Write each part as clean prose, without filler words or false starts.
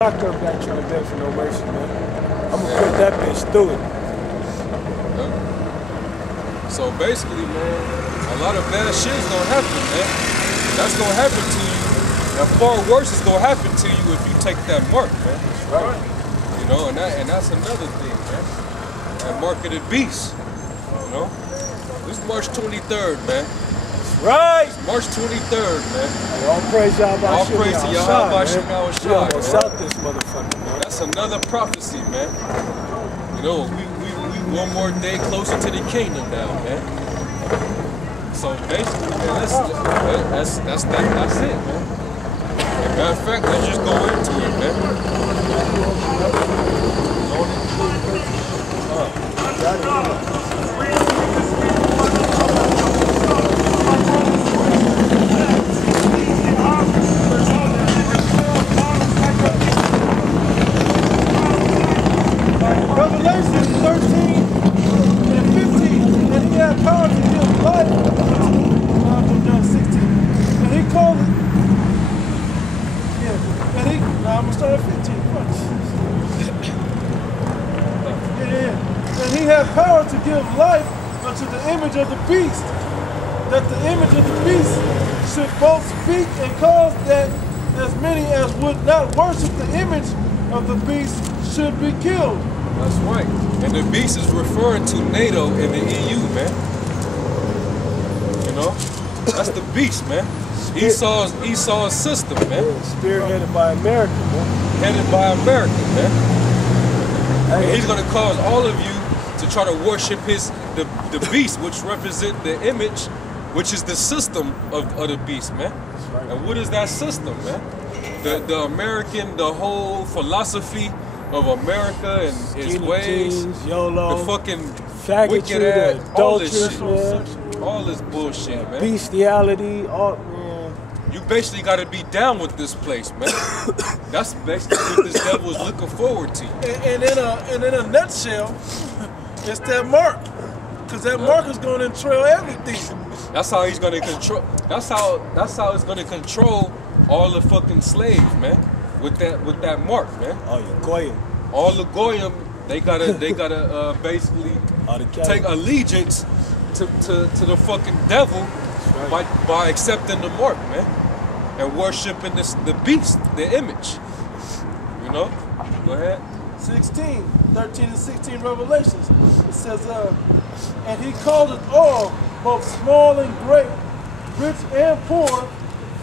Locked up back trying to beg for no mercy, man. I'm gonna put that bitch through it. Yeah. So basically, man, a lot of bad shit is gonna happen, man. That's gonna happen to you. And far worse is gonna happen to you if you take that mark, man. That's right. You know, and that's another thing, man. That mark of the beast. You know? This is March 23rd, man. Right. It's March 23rd, man. Hey, all praise Yahweh. All praise to Yahweh Shemau We're Shai. south this motherfucker, man. That's another prophecy, man. You know, we one more day closer to the kingdom now, man. So basically, man, that's it, man. As a matter of fact, let's just go into it, man. Revelation 13 and 15, and he had power to give life. John 16, and he called it. Yeah, and he. Now I'm gonna start at 15. Yeah. And he had power to give life unto the image of the beast, that the image of the beast should both speak and cause that as many as would not worship the image of the beast should be killed. That's right. And the beast is referring to NATO and the EU, man. You know? That's the beast, man. Esau's system, man. Yeah, spearheaded by America, man. Headed by America, man. And he's going to cause all of you to try to worship the beast, which represent the image, which is the system of the beast, man. Right. And what is that system, man? The American, the whole philosophy of America and its ways, jeans, YOLO, the fucking wicked ass, all this shit, man. all this bullshit, man. Bestiality, all, man. You basically got to be down with this place, man. That's basically what this devil is looking forward to. And in a nutshell, it's that mark, because that mark is going to trail everything. That's how he's going to control. That's how it's going to control all the fucking slaves, man. With that mark, man. Oh, you Goyim. All the Goyim, they gotta basically take allegiance to the fucking devil, right, by accepting the mark, man, and worshiping the beast, the image. You know? Go ahead. 13 and 16 Revelations. It says, and he called it all, both small and great, rich and poor,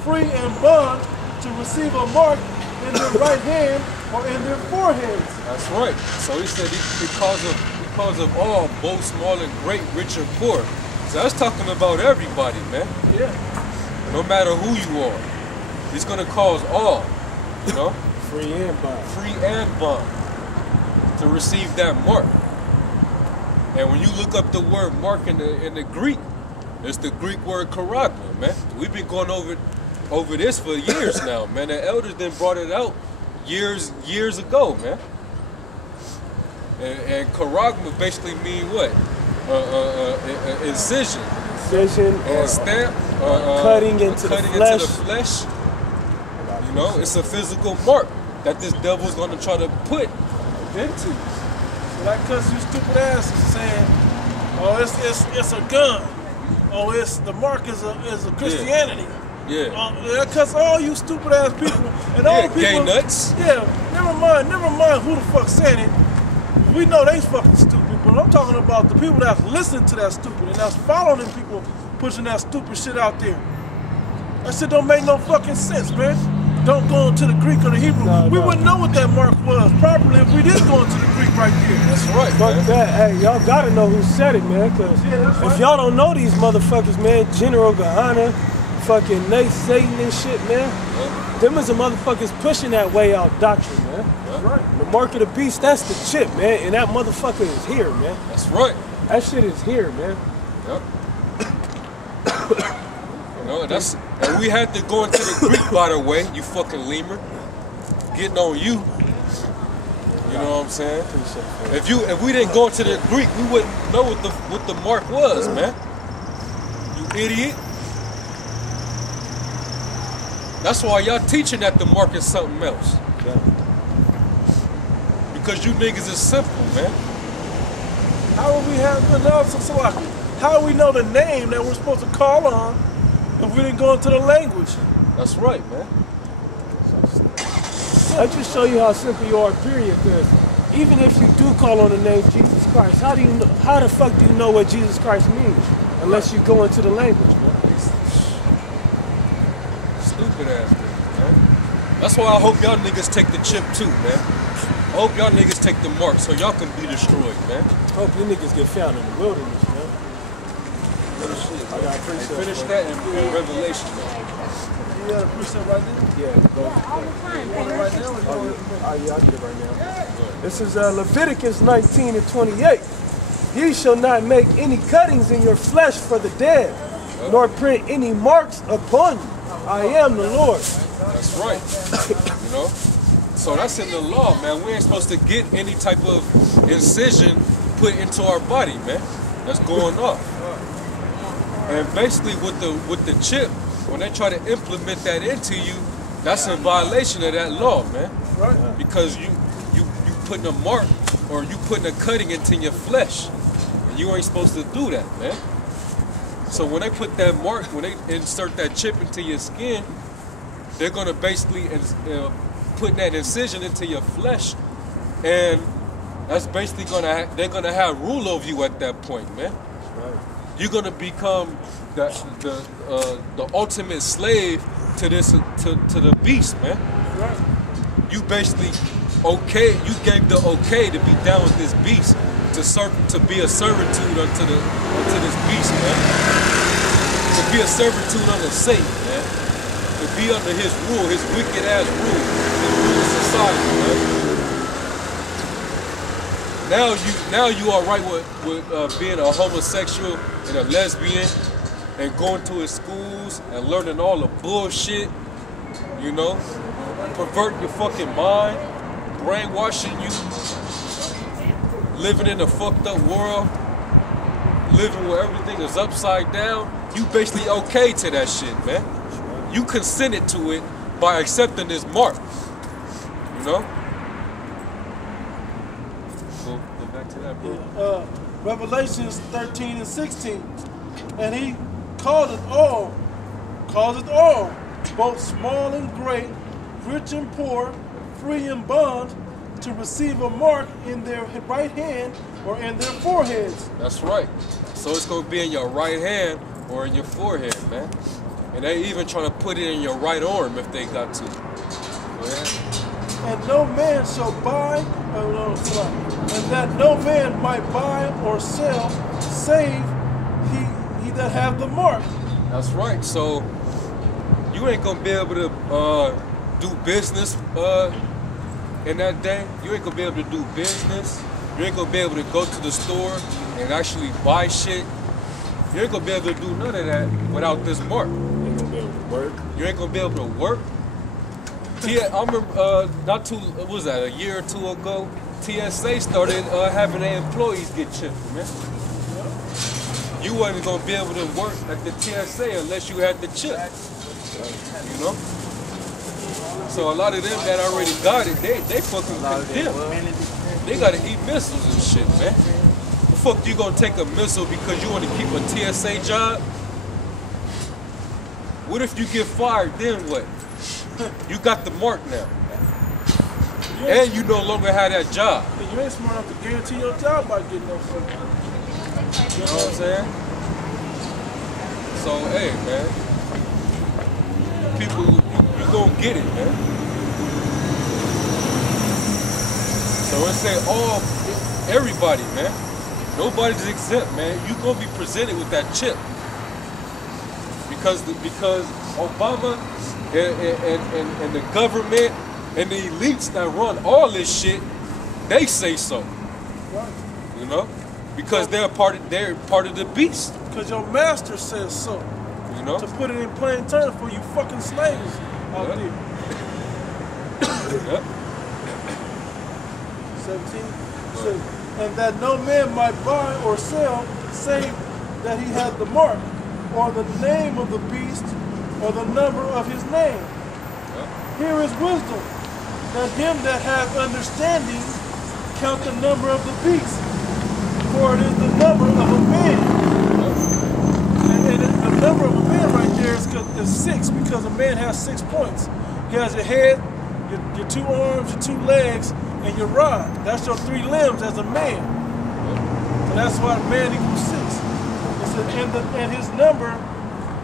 free and bond, to receive a mark in their right hand or in their foreheads. That's right. So he said because of all, both small and great, rich and poor. So that's talking about everybody, man. Yeah. No matter who you are, he's gonna cause all, you know, free and bond, to receive that mark. And when you look up the word mark in the Greek, it's the Greek word charagma, man. We've been going over this for years now, man. The elders then brought it out years ago, man. And charagma basically mean what? Incision. And stamp. Cutting into the flesh. You know, it's a physical mark that this devil's gonna try to put into. So that cuss you stupid ass is saying, oh, it's a gun. Oh, the mark is a Christianity. Yeah. That cuss all you stupid ass people and all the people. Gay nuts. Yeah. Never mind who the fuck saying it. We know they fucking stupid, but I'm talking about the people that's listening to that stupid and that's following them people pushing that stupid shit out there. That shit don't make no fucking sense, man. Don't go into the Greek or the Hebrew. We wouldn't know what that mark was properly if we did go into the Greek right there. That's right, fuck man. that. Hey, y'all gotta know who said it, man, because if y'all don't know these motherfuckers, man, General Gahana, fucking Nate Satan and shit, man. Yeah. Them is the motherfuckers pushing that way out doctrine, man. Yeah. Right. The mark of the beast, that's the chip, man. And that motherfucker is here, man. That's right. That shit is here, man. Yep. You know, and we had to go into the Greek, by the way, you fucking lemur. Getting on you. You know what I'm saying? If we didn't go into the Greek, we wouldn't know what the mark was, man. You idiot. That's why y'all teaching that the mark is something else. Yeah. Because you niggas is simple, man. How would we have how do we know the name that we're supposed to call on if we didn't go into the language? That's right, man. I just show you how simple you are, period, because even if you do call on the name Jesus Christ, how the fuck do you know what Jesus Christ means? Unless you go into the language, man. Stupid ass niggas, man. That's why I hope y'all niggas take the chip too, man. I hope y'all niggas take the mark so y'all can be destroyed, man. Hope you niggas get found in the wilderness, man. Shit, I got a precept. finish that in Revelation, man. You got a precept right now? Yeah, go. You want it right now? Or you want it? Yeah, I'll get it right now. This is Leviticus 19:28. Ye shall not make any cuttings in your flesh for the dead, nor print any marks upon you. I am the Lord. That's right. You know? So that's in the law, man. We ain't supposed to get any type of incision put into our body, man. That's going off. And basically with the chip, when they try to implement that into you, that's in violation of that law, man. Right. Because you putting a mark or you putting a cutting into your flesh. And you ain't supposed to do that, man. So when they put that mark, when they insert that chip into your skin, they're gonna basically put that incision into your flesh, and that's basically they're gonna have rule over you at that point, man. Right. You're gonna become the ultimate slave to the beast, man. Right. You basically you gave the okay to be down with this beast, to be a servitude unto this beast, man. To be a servitude under Satan, man. To be under his rule, his wicked ass rule, his rule of society, man. Now you are right with being a homosexual and a lesbian and going to his schools and learning all the bullshit, you know, perverting your fucking mind, brainwashing you, living in a fucked up world, living where everything is upside down. You basically okay to that shit, man. You consented to it by accepting this mark, you know? Go back to that, bro. Revelations 13:16, and he calls it all, both small and great, rich and poor, free and bond, to receive a mark in their right hand or in their foreheads. That's right. So it's gonna be in your right hand or in your forehead, man. And they even trying to put it in your right arm if they got to. Go ahead. And no man shall buy, and that no man might buy or sell, save he that have the mark. That's right. So you ain't gonna be able to do business in that day. You ain't gonna be able to do business. You ain't gonna be able to go to the store and actually buy shit. You ain't gonna be able to do none of that without this mark. You ain't gonna be able to work. You ain't gonna be able to work. I remember what was that, a year or two ago, TSA started having their employees get chipped, man. You wasn't gonna be able to work at the TSA unless you had the chip. You know? So a lot of them that already got it, they fucking condemned. They gotta eat missiles and shit, man. The fuck you gonna take a missile because you wanna keep a TSA job? What if you get fired, then what? You got the mark now. And you no longer have that job. You ain't smart enough to guarantee your job by getting that fucking. You know what I'm saying? So, hey, man. People, you gonna get it, man. So it say everybody, man. Nobody's exempt, man. You gonna be presented with that chip. Because Obama and the government and the elites that run all this shit, they say so. Right. You know? Because they're part of the beast. Because your master says so. You know? To put it in plain terms for you fucking slaves out there. Yep. 17 says, and that no man might buy or sell, save that he had the mark, or the name of the beast, or the number of his name. Here is wisdom, that him that hath understanding count the number of the beast, for it is the number of a man. And the number of a man right there is 6, because a man has 6 points. He has your head, your 2 arms, your 2 legs, and your rod. That's your 3 limbs as a man. So that's why man equals 6. And his number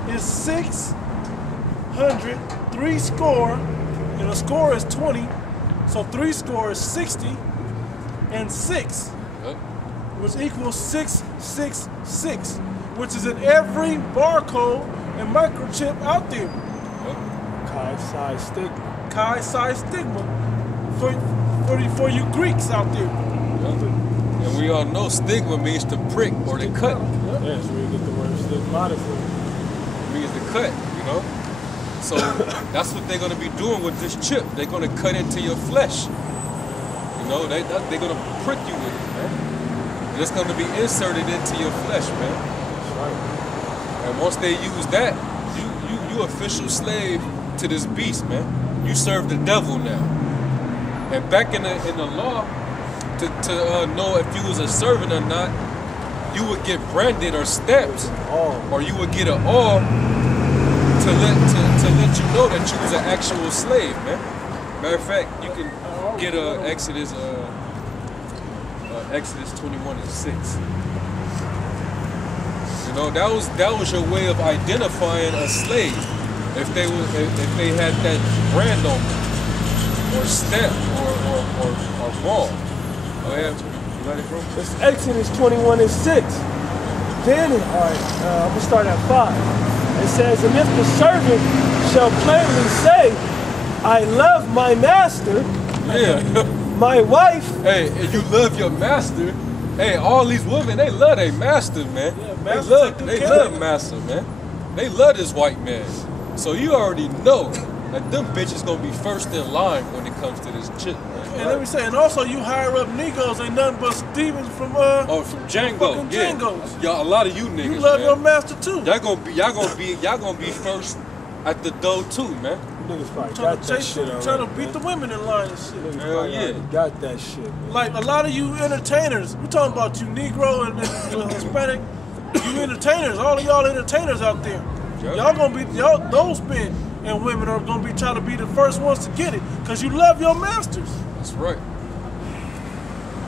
is 600, 3 score, and a score is 20. So 3 score is 60, and 6, which equals 666, which is in every barcode and microchip out there. Chi-Psi stigma. Chi-Psi stigma for you Greeks out there. And we all know stigma means to prick or to cut. Yeah, that's where you get the word stigmata from. It means to cut, you know? So that's what they're going to be doing with this chip. They're going to cut into your flesh. You know, they're going to prick you with it, man. And it's going to be inserted into your flesh, man. That's right. And once they use that, you official slave to this beast, man. You serve the devil now. And back in the law, to know if you was a servant or not, you would get branded or stamped, or you would get an awl to let you know that you was an actual slave, man. Matter of fact, you can get Exodus 21:6. You know, that was your way of identifying a slave. If they had that brand on them, or stamp, or wall. Oh yeah, you got it, bro? It's Exodus 21:6. Then, all right, I'm gonna start at 5. It says, and if the servant shall plainly say, I love my master, my wife. Hey, and you love your master. Hey, all these women, they love their master, man. Yeah, they love master, man. They love this white man. So you already know that them bitches gonna be first in line when it comes to this chick, man. And let me say, and also you higher up niggas ain't nothing but Stevens from from Django, yeah. Django's. Y'all, a lot of you niggas, You love man. your master too. Y'all gonna be first at the door too, man. Niggas probably Trying got to that chase shit you, already, trying to man. beat the women in line and shit. Niggas Hell probably yeah. already got that shit, man. Like a lot of you entertainers, we're talking about you Negro and Hispanic, you entertainers, all of y'all entertainers out there. Yep. Y'all gonna be, those men and women are gonna be trying to be the first ones to get it, cause you love your masters. That's right.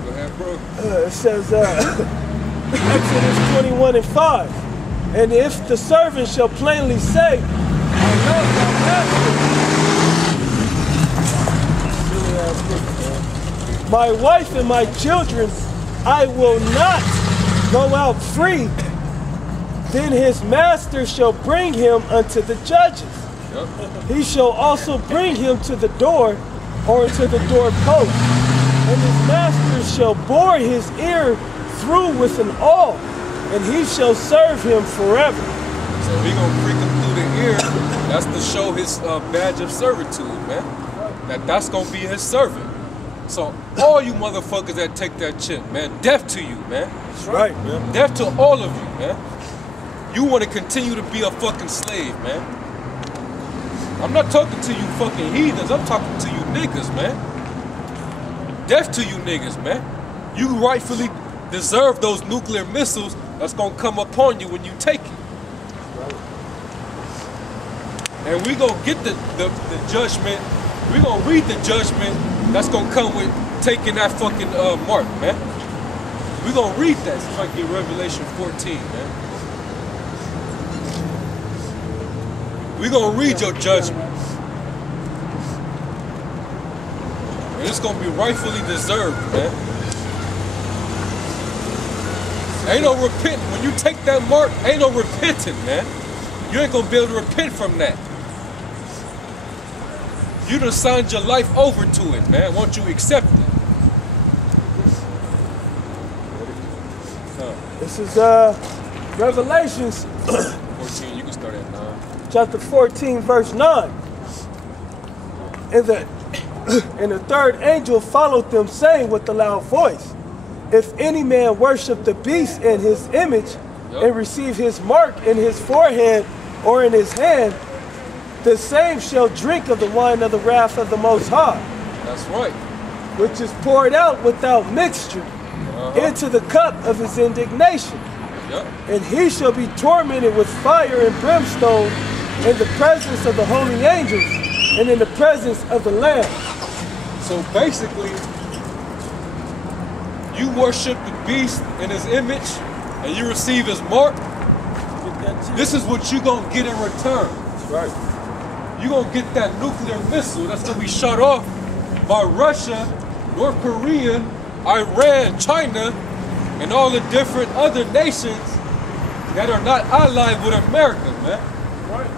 Go ahead, bro. It says, Exodus 21:5. And if the servant shall plainly say, I love my master, my wife and my children, I will not go out free, then his master shall bring him unto the judges. Yep. He shall also bring him to the door or to the doorpost, and his master shall bore his ear through with an awl, and he shall serve him forever. So he gonna freak him through the ear. That's to show his badge of servitude, man. That's gonna be his servant. So all you motherfuckers that take that chip, man, death to you, man. That's right, man. Death to all of you, man. You want to continue to be a fucking slave, man. I'm not talking to you fucking heathens. I'm talking to you niggas, man. Death to you niggas, man. You rightfully deserve those nuclear missiles that's gonna come upon you when you take it. And we gonna get the judgment. We gonna read the judgment that's gonna come with taking that fucking mark, man. We gonna read that. See if I can get Revelation 14, man. We gonna read your judgment. And it's gonna be rightfully deserved, man. Ain't no repenting. When you take that mark, ain't no repenting, man. You ain't gonna be able to repent from that. You done signed your life over to it, man. Won't you accept it? This is Revelations 14, you can start at 9. chapter 14, verse 9. And the third angel followed them, saying with a loud voice, if any man worship the beast in his image, and receive his mark in his forehead or in his hand, the same shall drink of the wine of the wrath of the Most High. That's right. which is poured out without mixture into the cup of his indignation. Yep. And he shall be tormented with fire and brimstone in the presence of the holy angels and in the presence of the Lamb. So basically, you worship the beast in his image and you receive his mark. This is what you're going to get in return. That's right. You're going to get that nuclear missile that's going to be shot off by Russia, North Korea, Iran, China, and all the different other nations that are not allied with America, man. Right.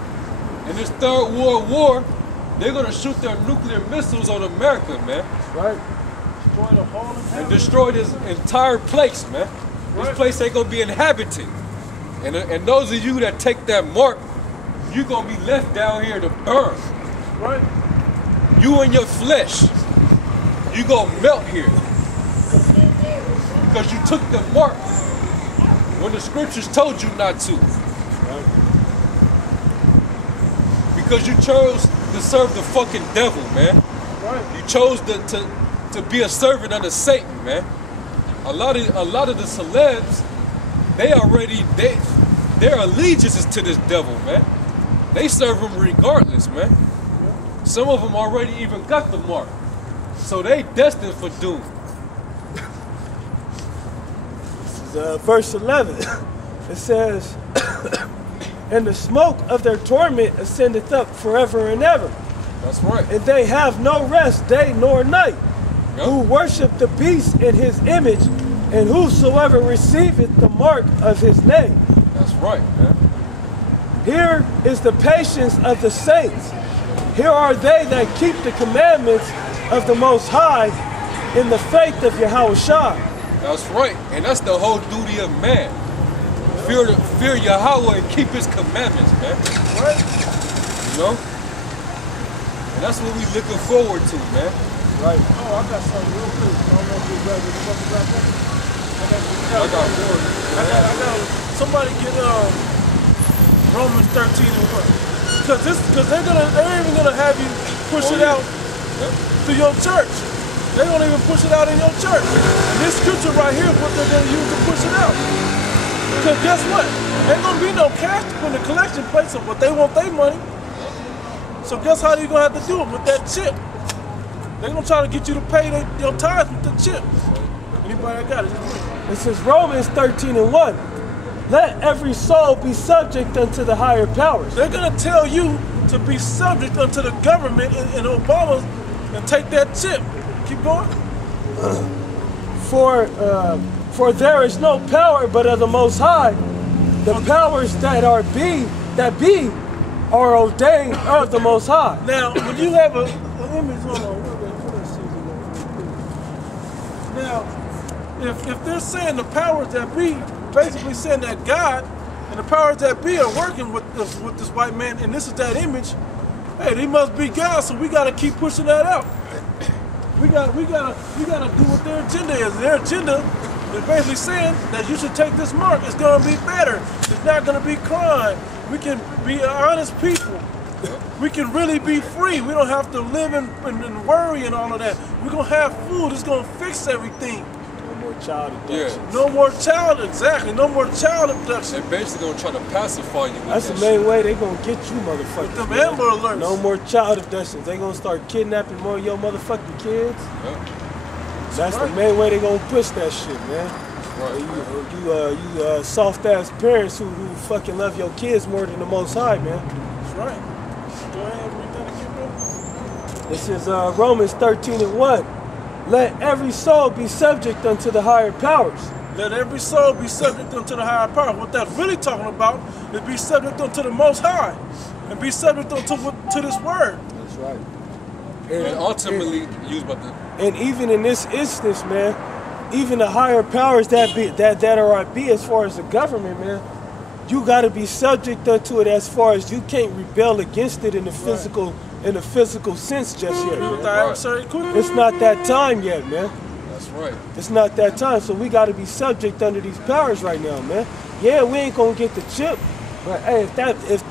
In this third world war, they're going to shoot their nuclear missiles on America, man. That's right. Destroy the whole And destroy this entire place, man. This place ain't going to be inhabited. And those of you that take that mark, you're going to be left down here to burn. Right. You and your flesh, you going to melt here. Because you took the mark when the scriptures told you not to. Right. Because you chose to serve the fucking devil, man. Right. You chose to be a servant under Satan, man. A lot of the celebs, their allegiance is to this devil, man. They serve him regardless, man. Some of them already even got the mark. So they destined for doom. This is verse 11. It says, and the smoke of their torment ascendeth up forever and ever. That's right. And they have no rest day nor night, who worship the beast in his image, and whosoever receiveth the mark of his name. That's right, man. Here is the patience of the saints. Here are they that keep the commandments of the Most High in the faith of Yahushua. That's right. And that's the whole duty of man. Fear Yahweh and keep his commandments, man. Right. You know? And that's what we looking forward to, man. Right. Oh, I got something real quick. I don't know if you're ready. I got more. I got somebody get Romans 13 and 1. Because they're even gonna have you push it out to your church. They're gonna even push it out in your church. And this scripture right here is what they're gonna use to push it out. Because guess what? Ain't gonna be no cash to put in the collection plate, but they want their money. So guess how you're gonna have to do it with that chip? They're gonna try to get you to pay your tithes with the chip. Anybody that got it? This is Romans 13 and 1. Let every soul be subject unto the higher powers. They're gonna tell you to be subject unto the government and Obama and take that chip. Keep going. For there is no power but of the Most High. The powers that be are ordained of the Most High. Now, when you have an image on, now, if they're saying the powers that be, basically saying that God and the powers that be are working with this white man, and this is that image, hey, they must be God, so we gotta keep pushing that out. We gotta do what their agenda is. Their agenda is basically saying that you should take this mark. It's gonna be better. It's not gonna be crime. We can be honest people. We can really be free. We don't have to live and worry and all of that. We're gonna have food. It's gonna fix everything. No more child abduction. Yeah. No more child, exactly. No more child abduction. They're basically gonna try to pacify you with That's the that main shit. way they gonna get you motherfuckers. Them man. Amber Alerts. No more child abductions. They gonna start kidnapping more of your motherfucking kids. Yeah. That's the main way they gonna push that shit, man. Right. You soft ass parents who fucking love your kids more than the Most High, man. That's right. Go ahead and read that again, bro. This is Romans 13 and 1. Let every soul be subject unto the higher powers. Let every soul be subject unto the higher power. What that's really talking about is be subject unto the Most High and be subject to this word. That's right. And ultimately, use about the. And even in this instance, man, even the higher powers that are at be as far as the government, man, you got to be subject unto it as far as you can't rebel against it in the physical sense just yet. Man. It's not that time yet, man. That's right. It's not that time, so we got to be subject under these powers right now, man. Yeah, we ain't gonna get the chip, But hey, if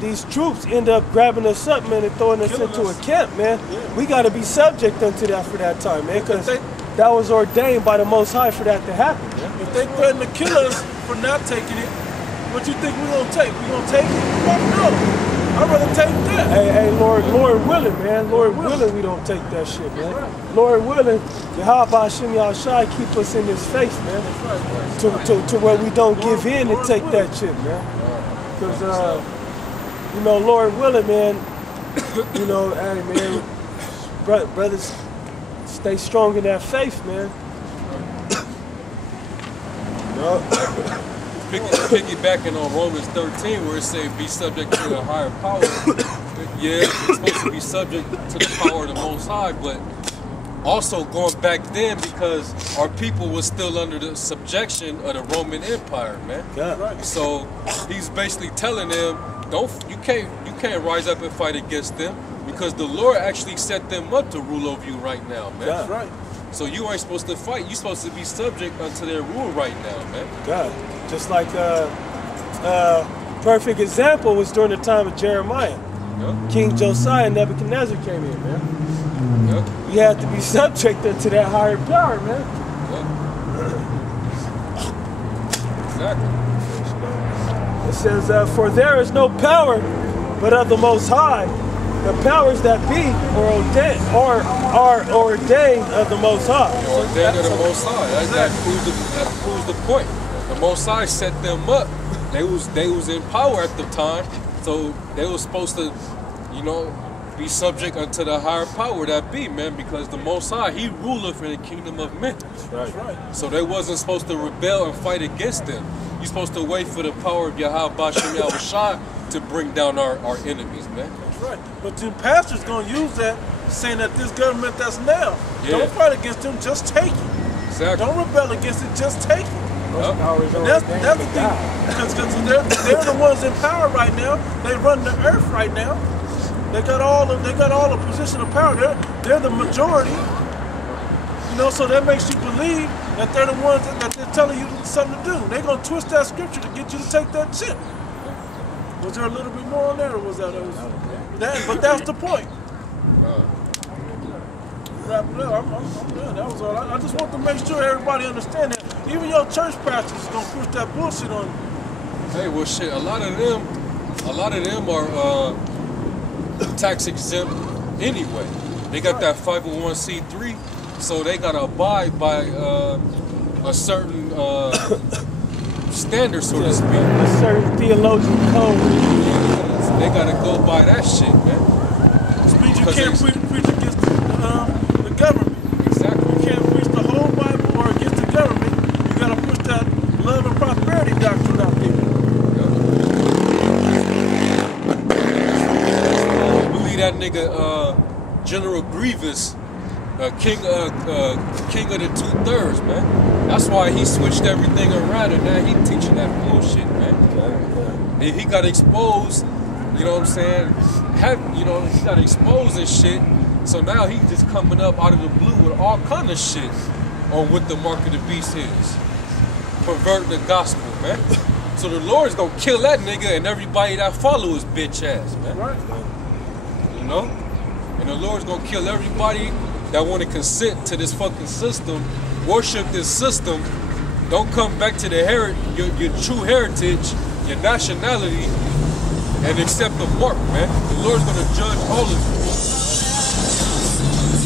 these troops end up grabbing us up, man, and throwing us into a camp, man, we got to be subject unto that for that time, man, because that was ordained by the Most High for that to happen, man. If they threaten to kill us for not taking it, what you think we're going to take? We going to take it? Fuck no. I'd rather take that. Hey, Lord willing, man. Lord willing, we don't take that shit, man. Right. Lord willing, Yahweh Hashem Yahushai keep us in this faith, man. Right. To where we don't give in and take that shit, man. Because, you know, Lord willing, man, you know, hey, man, brothers, stay strong in that faith, man. Piggybacking on Romans 13, where it says be subject to the higher power. Yeah, it's supposed to be subject to the power of the Most High, but also going back then because our people was still under the subjection of the Roman Empire, man. Yeah. So he's basically telling them, you can't rise up and fight against them because the Lord actually set them up to rule over you right now, man. Yeah. Right. So you ain't supposed to fight. You're supposed to be subject unto their rule right now, man. God. Just like perfect example was during the time of Jeremiah. Yeah. King Josiah and Nebuchadnezzar came in, man. Yeah. You have to be subject to that higher power, man. Yeah. Exactly. It says, for there is no power but of the Most High. The powers that be are ordained of the Most High. Ordained of the Most High. That proves the point. The Most High set them up. They was in power at the time, so they was supposed to, you know, be subject unto the higher power that be, man, because the Most High, He ruleth in the kingdom of men. That's right. So they wasn't supposed to rebel and fight against them. You're supposed to wait for the power of Yahweh Bashem Yahushai to bring down our enemies, man. That's right. But the pastor's going to use that, saying that this government that's now, Yeah. don't fight against them, just take it. Exactly. Don't rebel against it, just take it. Yep. And that's the thing, because they're the ones in power right now. They run the earth right now. They got all the position of power. They're the majority. You know, so that makes you believe that they're the ones that they're telling you something to do. They're gonna twist that scripture to get you to take that shit. Was there a little bit more on there, or was that? But that's the point. Wrap it up. I'm done. That was all. I just want to make sure everybody understand that. Even your church pastors is gonna push that bullshit on you. Hey, well, shit. A lot of them are tax exempt anyway. They got that 501c3, so they gotta abide by a certain standard, so to speak. A certain theological code. They gotta go by that shit, man. Which means you can't preach against the government. Exactly. You can't preach the whole Bible or against the government. You gotta push that love and prosperity doctrine out there. Believe that nigga General Grievous, king of the 2/3, man. That's why he switched everything around, and now he teaching that bullshit, man. And he got exposed, you know what I'm saying? He got exposed and shit. So now he's just coming up out of the blue with all kind of shit on what the mark of the beast is. Perverting the gospel, man. So the Lord's gonna kill that nigga and everybody that follow his bitch ass, man. Right. You know? And the Lord's gonna kill everybody that want to consent to this fucking system, worship this system, don't come back to your true heritage, your nationality, and accept the mark, man. The Lord's gonna judge all of you.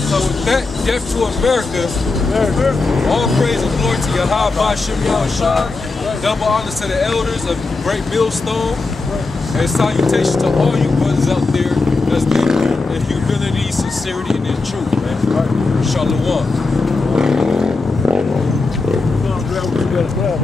So with that, death to America, all praise and glory to Yahweh Bashem Yahushai, double honors to the elders of Great Millstone, and salutations to all you brothers out there that's living in humility, sincerity, and in truth, man. Shalom. Grab what you gotta grab,